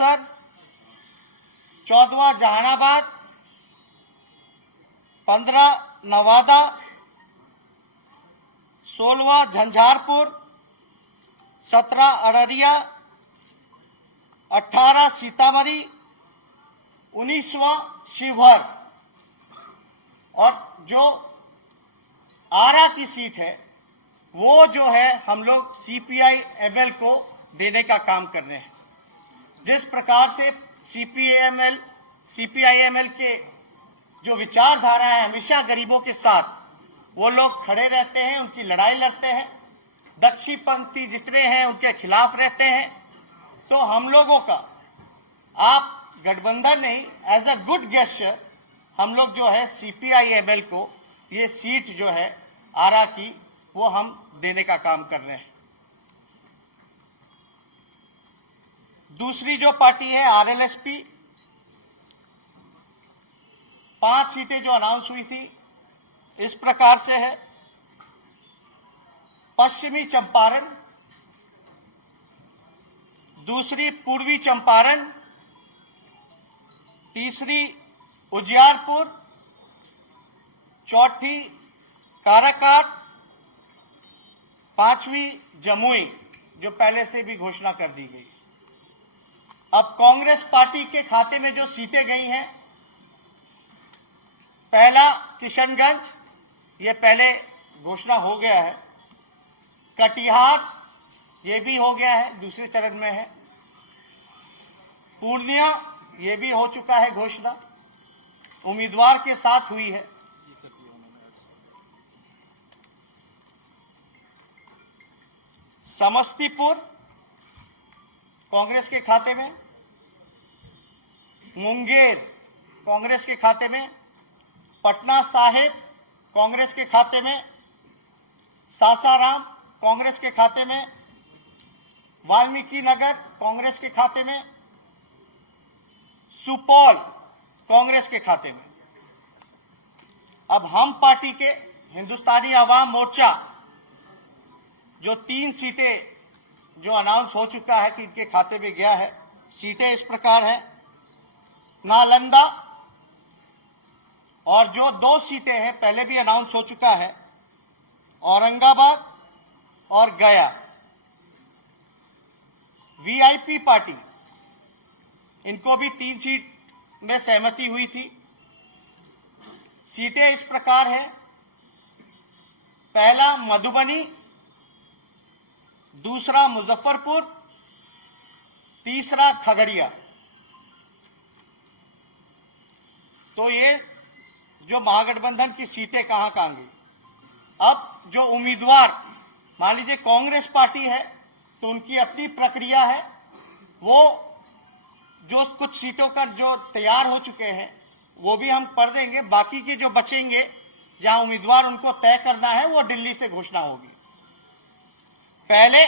बक्सर, 14वां जहानाबाद, 15 नवादा, 16वां झंझारपुर, 17 अररिया, 18 सीतामढ़ी, 19वां शिवहर और जो आरा की सीट है वो जो है हम लोग सीपीआई एमएल को देने का काम कर रहे हैं। जिस प्रकार से सीपीआईएमएल के जो विचारधारा है हमेशा गरीबों के साथ वो लोग खड़े रहते हैं, उनकी लड़ाई लड़ते हैं, दक्षिणपंथी जितने हैं उनके खिलाफ रहते हैं। तो हम लोगों का आप गठबंधन नहीं, एज अ गुड गेस्चर हम लोग जो है सीपीआईएमएल को ये सीट जो है आरा की वो हम देने का काम कर रहे हैं। दूसरी जो पार्टी है आरएलएसपी, 5 सीटें जो अनाउंस हुई थी इस प्रकार से है। पश्चिमी चंपारण, दूसरी पूर्वी चंपारण, तीसरी उजियारपुर, चौथी काराकाट, 5वीं जमुई जो पहले से भी घोषणा कर दी गई। अब कांग्रेस पार्टी के खाते में जो सीटें गई हैं, पहला किशनगंज, ये पहले घोषणा हो गया है। कटिहार ये भी हो गया है, दूसरे चरण में है। पूर्णिया ये भी हो चुका है घोषणा, उम्मीदवार के साथ हुई है। समस्तीपुर कांग्रेस के खाते में, मुंगेर कांग्रेस के खाते में, पटना साहिब कांग्रेस के खाते में, सासाराम कांग्रेस के खाते में, वाल्मीकि नगर कांग्रेस के खाते में, सुपौल कांग्रेस के खाते में। अब हम पार्टी के हिंदुस्तानी आवाम मोर्चा जो 3 सीटें जो अनाउंस हो चुका है कि इनके खाते में गया है, सीटें इस प्रकार है। नालंदा और जो 2 सीटें हैं पहले भी अनाउंस हो चुका है, औरंगाबाद और गया। वीआईपी पार्टी, इनको भी 3 सीट में सहमति हुई थी। सीटें इस प्रकार हैं। पहला मधुबनी, दूसरा मुजफ्फरपुर, तीसरा खगड़िया। तो ये जो महागठबंधन की सीटें कहां कहां गई। अब जो उम्मीदवार, मान लीजिए कांग्रेस पार्टी है तो उनकी अपनी प्रक्रिया है, वो जो कुछ सीटों का जो तैयार हो चुके हैं वो भी हम पढ़ देंगे। बाकी के जो बचेंगे जहां उम्मीदवार उनको तय करना है वो दिल्ली से घोषणा होगी। पहले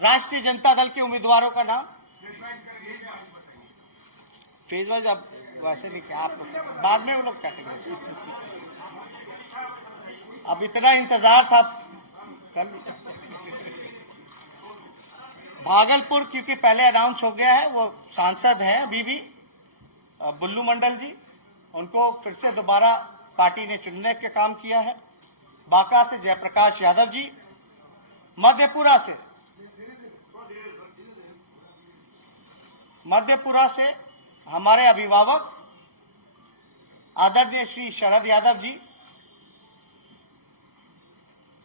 राष्ट्रीय जनता दल के उम्मीदवारों का नाम फेज वाइज, अब वैसे नहीं क्या आप बाद में वो लोग कैटेगरी, अब इतना इंतजार था। भागलपुर क्योंकि पहले अनाउंस हो गया है, वो सांसद हैं अभी भी बुल्लू मंडल जी, उनको फिर से दोबारा पार्टी ने चुनने का काम किया है। बांका से जयप्रकाश यादव जी, मध्यपुरा से हमारे अभिभावक आदरणीय श्री शरद यादव जी,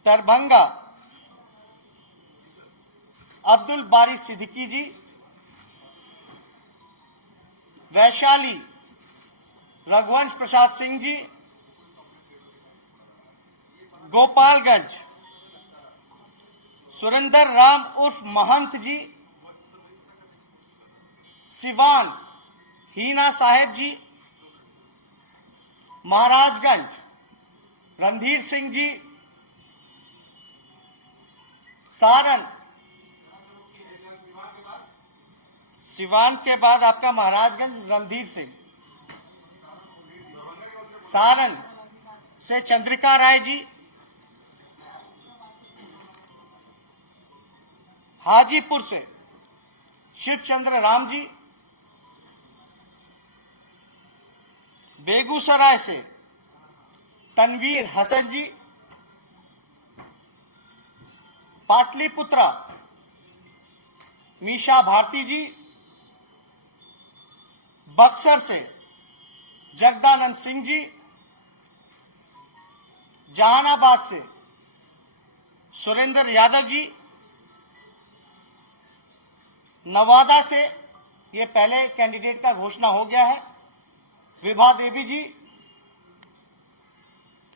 दरभंगा अब्दुल बारी सिद्दीकी जी, वैशाली रघुवंश प्रसाद सिंह जी, गोपालगंज सुरेंद्र राम उर्फ महंत जी, सिवान हीना साहेब जी, महाराजगंज रणधीर सिंह जी, सारण, सिवान के बाद आपका महाराजगंज रणधीर सिंह, सारण से चंद्रिका राय जी, हाजीपुर से शिवचंद्र राम जी, बेगूसराय से तनवीर हसन जी, पाटलिपुत्रा मीशा भारती जी, बक्सर से जगदानंद सिंह जी, जहानाबाद से सुरेंद्र यादव जी, नवादा से ये पहले कैंडिडेट का घोषणा हो गया है, विभा देवी जी,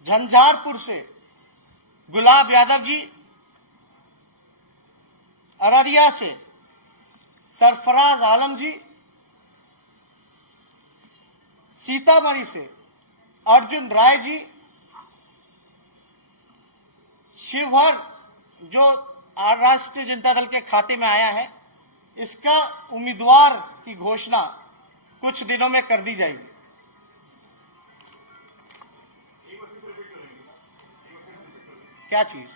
झंझारपुर से गुलाब यादव जी, अररिया से सरफराज आलम जी, सीतामढ़ी से अर्जुन राय जी, शिवहर जो राष्ट्रीय जनता दल के खाते में आया है, इसका उम्मीदवार की घोषणा कुछ दिनों में कर दी जाएगी। क्या चीज?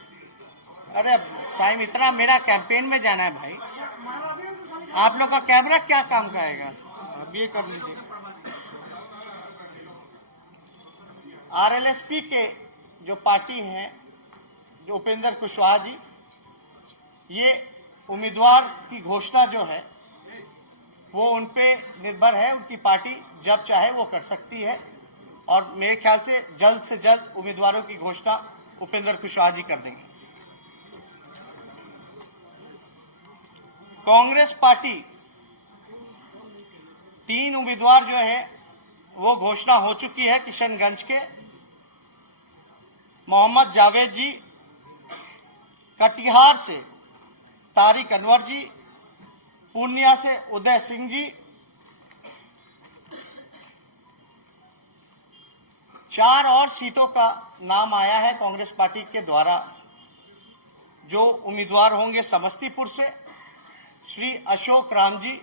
अरे टाइम इतना, मेरा कैंपेन में जाना है भाई। आप लोग का कैमरा क्या काम का आएगा? अब ये कर लीजिए। आरएलएसपी के जो पार्टी है, जो उपेंद्र कुशवाहा जी, ये उम्मीदवार की घोषणा जो है वो उन पे निर्भर है। उनकी पार्टी जब चाहे वो कर सकती है और मेरे ख्याल से जल्द उम्मीदवारों की घोषणा उपेंद्र कुशवाहा जी कर देंगे। कांग्रेस पार्टी 3 उम्मीदवार जो है वो घोषणा हो चुकी है। किशनगंज के मोहम्मद जावेद जी, कटिहार से तारिक अनवर जी, पूर्णिया से उदय सिंह जी, 4 और सीटों का नाम आया है कांग्रेस पार्टी के द्वारा। जो उम्मीदवार होंगे समस्तीपुर से श्री अशोक राम जी,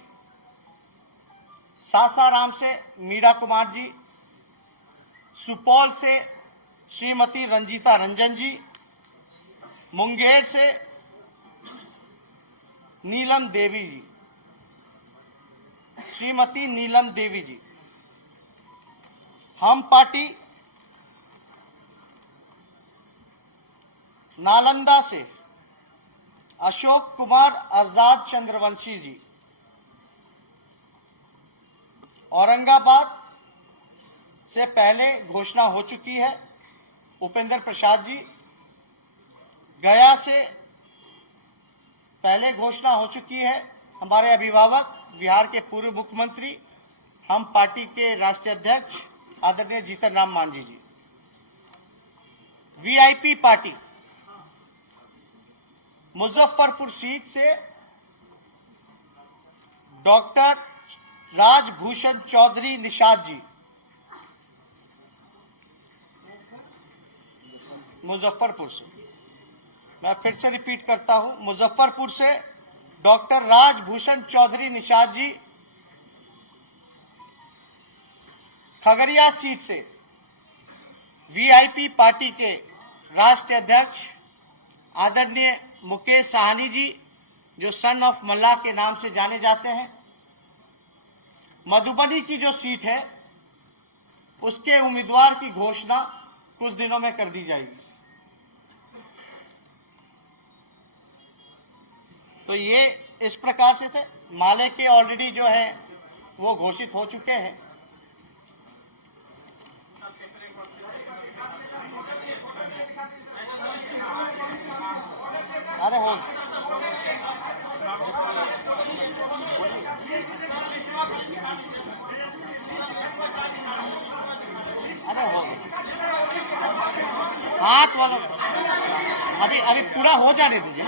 सासाराम से मीरा कुमार जी, सुपौल से श्रीमती रंजीता रंजन जी, मुंगेर से नीलम देवी जी, श्रीमती नीलम देवी जी। हम पार्टी नालंदा से अशोक कुमार आजाद चंद्रवंशी जी, औरंगाबाद से पहले घोषणा हो चुकी है उपेंद्र प्रसाद जी, गया से पहले घोषणा हो चुकी है हमारे अभिभावक बिहार के पूर्व मुख्यमंत्री, हम पार्टी के राष्ट्रीय अध्यक्ष आदरणीय जीतन राम मांझी जी। वीआईपी पार्टी मुजफ्फरपुर सीट से डॉक्टर राजभूषण चौधरी निषाद जी, मुजफ्फरपुर से, मैं फिर से रिपीट करता हूं, मुजफ्फरपुर से डॉक्टर राजभूषण चौधरी निषाद जी। खगड़िया सीट से वीआईपी पार्टी के राष्ट्रीय अध्यक्ष आदरणीय मुकेश साहनी जी, जो सन ऑफ मल्ला के नाम से जाने जाते हैं। मधुबनी की जो सीट है उसके उम्मीदवार की घोषणा कुछ दिनों में कर दी जाएगी। तो ये इस प्रकार से थे। माले के ऑलरेडी जो है वो घोषित हो चुके हैं। अरे हो हाथ वालों, अभी पूरा हो जाने दीजिए।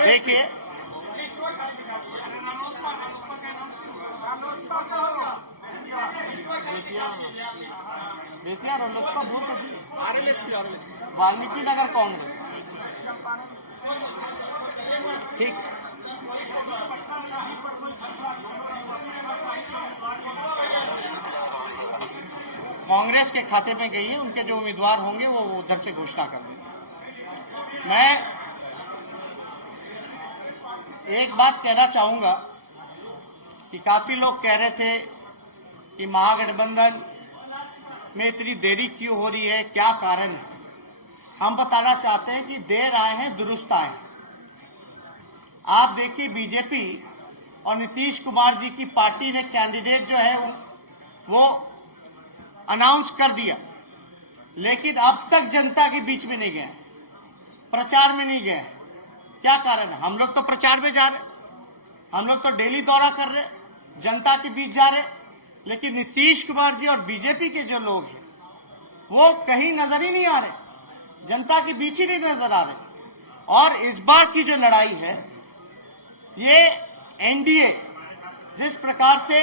देखिए वाल्मीकि नगर कांग्रेस, ठीक। कांग्रेस के खाते में गई है, उनके जो उम्मीदवार होंगे वो उधर से घोषणा कर देंगे। मैं एक बात कहना चाहूंगा कि काफी लोग कह रहे थे कि महागठबंधन में इतनी देरी क्यों हो रही है, क्या कारण है। हम बताना चाहते हैं कि देर आए हैं दुरुस्त आए हैं। आप देखिए, बीजेपी और नीतीश कुमार जी की पार्टी ने कैंडिडेट जो है वो अनाउंस कर दिया, लेकिन अब तक जनता के बीच में नहीं गए, प्रचार में नहीं गए। क्या कारण है? हम लोग तो प्रचार में जा रहे, हम लोग तो डेली दौरा कर रहे, जनता के बीच जा रहे, लेकिन नीतीश कुमार जी और बीजेपी के जो लोग हैं वो कहीं नजर ही नहीं आ रहे, जनता के बीच ही नहीं नजर आ रहे। और इस बार की जो लड़ाई है, ये एनडीए जिस प्रकार से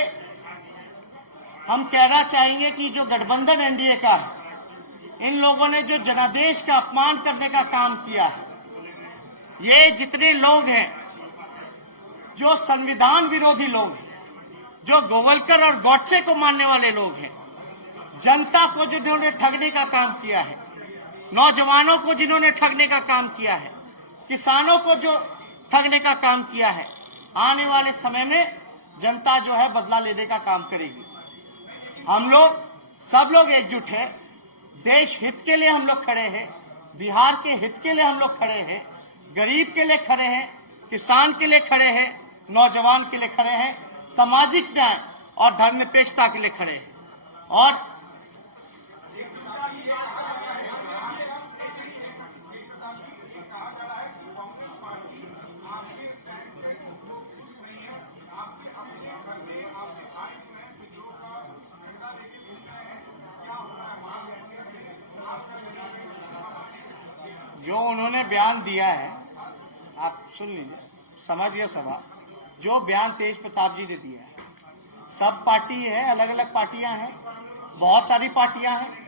हम कहना चाहेंगे कि जो गठबंधन एनडीए का है, इन लोगों ने जो जनादेश का अपमान करने का काम किया है, ये जितने लोग हैं जो संविधान विरोधी लोग हैं, जो गोवलकर और गॉडसे को मानने वाले लोग हैं, जनता को जिन्होंने ठगने का काम किया है, नौजवानों को जिन्होंने ठगने का काम किया है, किसानों को जो ठगने का काम किया है, आने वाले समय में जनता जो है बदला लेने का काम करेगी। हम लोग सब लोग एकजुट हैं, देश हित के लिए हम लोग खड़े हैं, बिहार के हित के लिए हम लोग खड़े हैं, गरीब के लिए खड़े हैं, किसान के लिए खड़े हैं, नौजवान के लिए खड़े हैं, सामाजिक न्याय और धर्मनिरपेक्षता के लिए खड़े हैं। और जो उन्होंने बयान दिया है, आप सुन लीजिए, समझिए सभा, जो बयान तेज प्रताप जी ने दिया है, सब पार्टी है, अलग अलग पार्टियां हैं, बहुत सारी पार्टियां हैं,